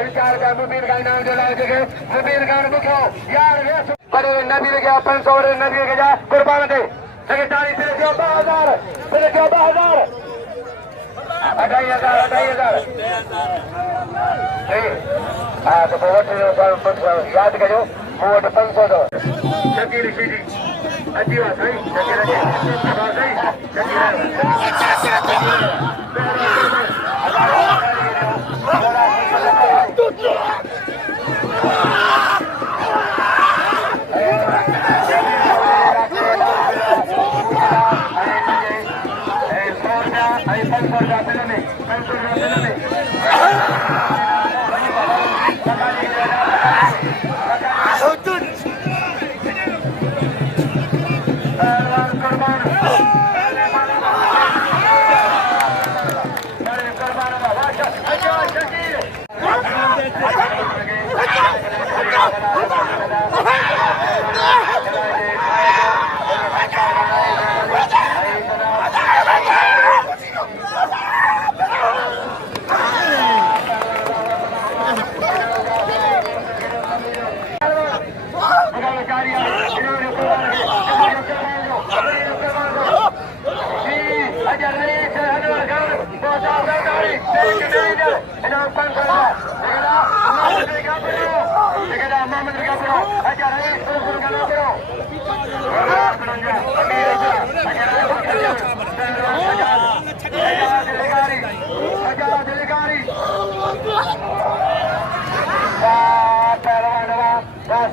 इनकार का मुबीन का इनाम जो लाए थे मुबीन का मुखो यार बड़े नबी के 500 नबी के जा कुर्बान दे लगे 40 से 2000 से 2000 28000 हाँ तो बहुत याद करो मोट 500 दो शकील शीडी अजी बात सही शकील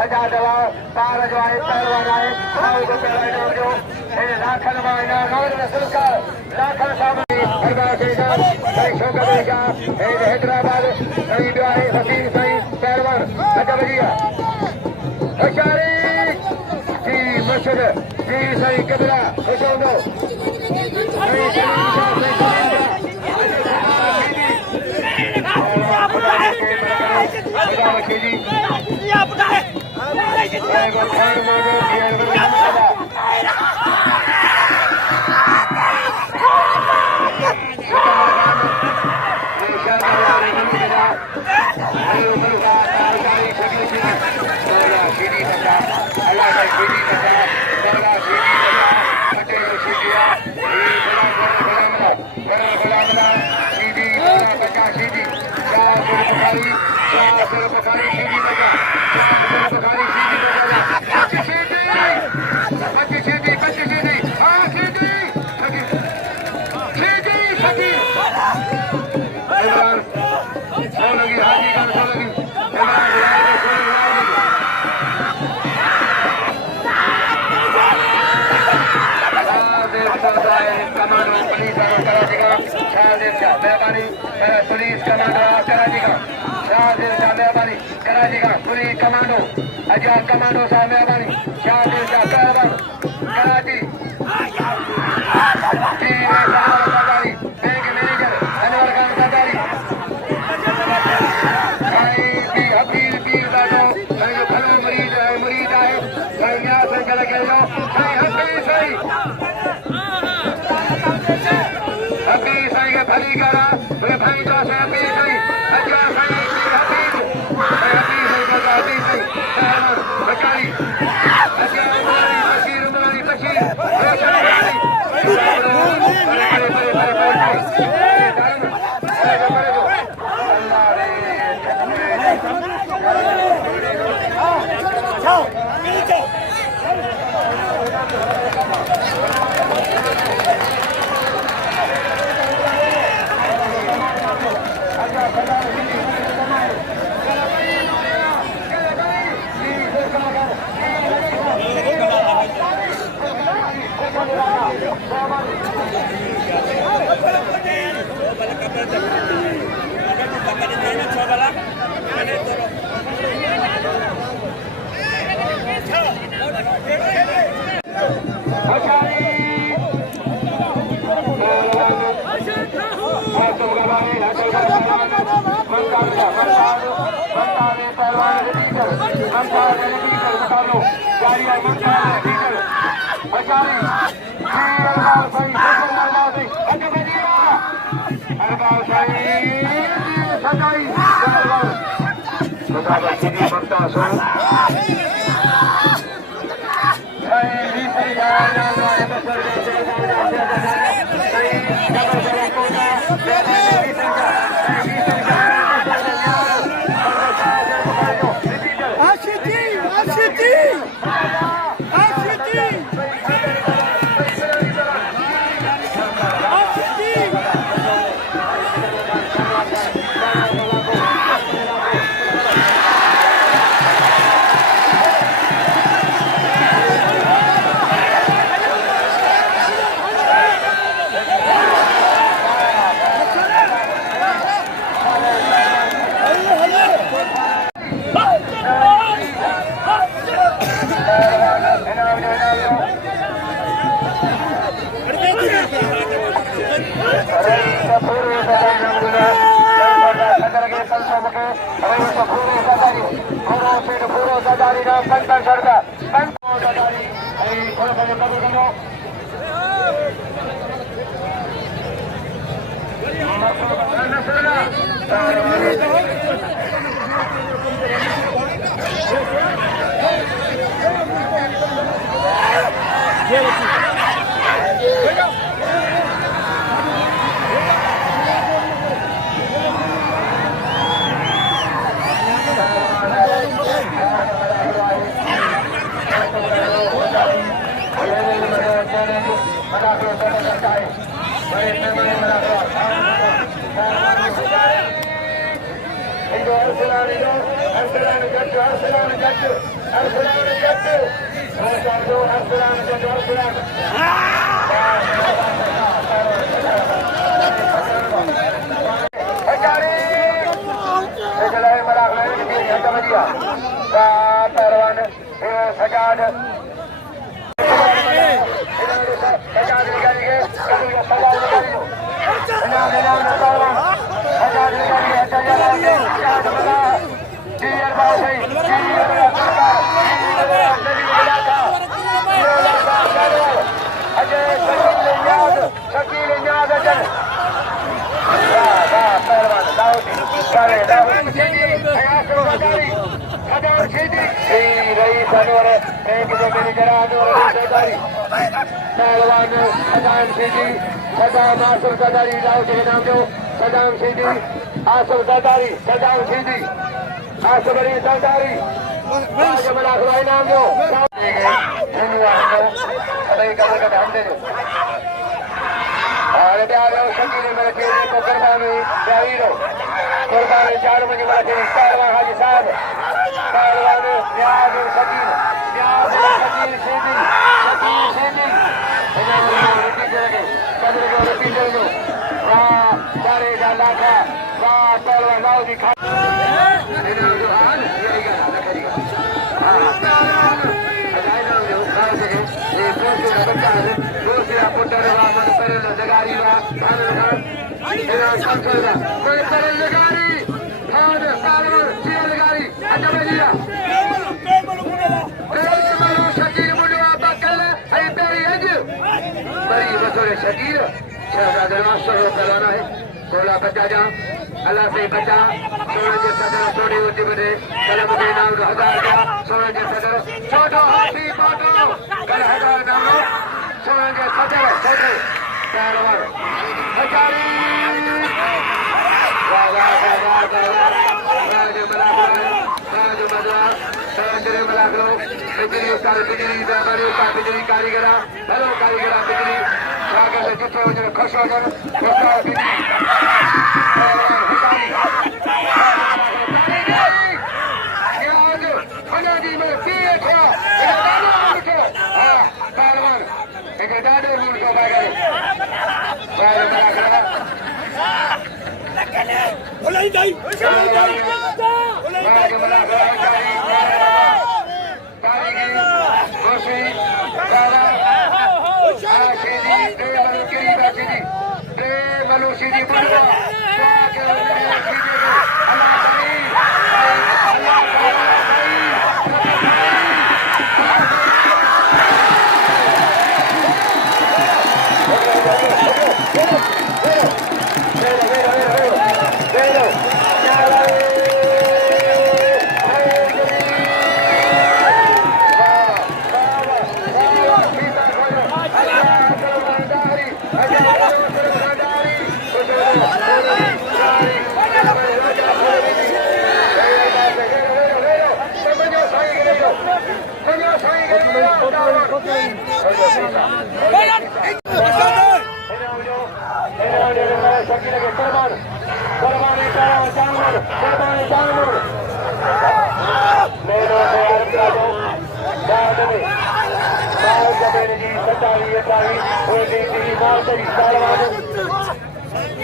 सजा दवा तार जो है पहलवान आए को पहलवान जो लाखन वाइना नौर रसूल का लाखन सामने अरबा से का शोका का हैदराबाद सही जो है हसीन सही पहलवान अच्छा बढ़िया होशियारी जी मुर्शिद जी सही कबीरा खुशो पुलिस कमांडो कराची का शाहदिल शाह मेहरबानी कराची का पुलिस कमांडो आजाद कमांडो शाह मेहरबानी शाहदिल शाह पहलवान कराची बैंक मैनेजर अनवर खान सरदारी हबीर पीर दादो भलो मरीज है यहाँ से गल के लो सही के भली करा भाई तो से अभी सही अच्छा सही बचारी अच्छा बशीर सजाई Sheedi Bhakta Su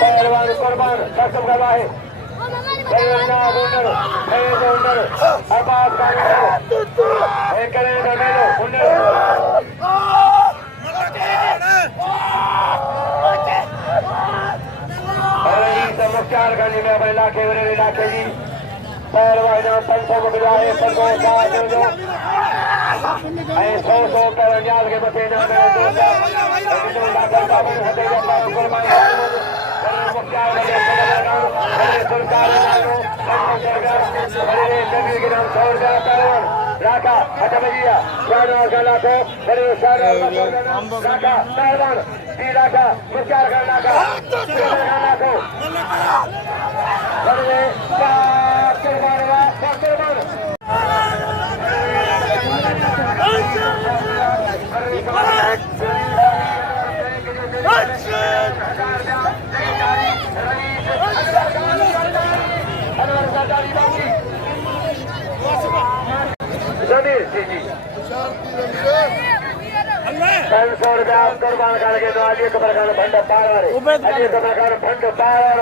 पहलवान कुर्बान कसम करवा है मुख्तार गंज में अपने इलाके इलाके जी पहलवान 500 मिला है 100 पैरंजाल के मथे ना राका अच्छा भैया लाखों बड़े राका पहलवान जी राका मुख्तार गंज लाखों बड़े कुर्बान करके तो आज एक प्रकार भंड पार अजय प्रकार भंड पार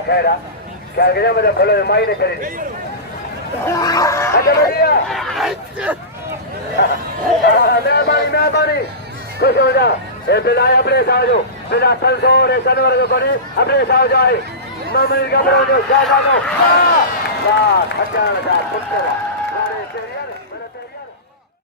खैरा क्या गया मतलब फलो माई ने करे अच्छा भैया मेहरबानी खुश हो जा बिलाए अपने साथ जो बिला 500 और 100 जो बने अपने साथ जाए मामले का जो शाह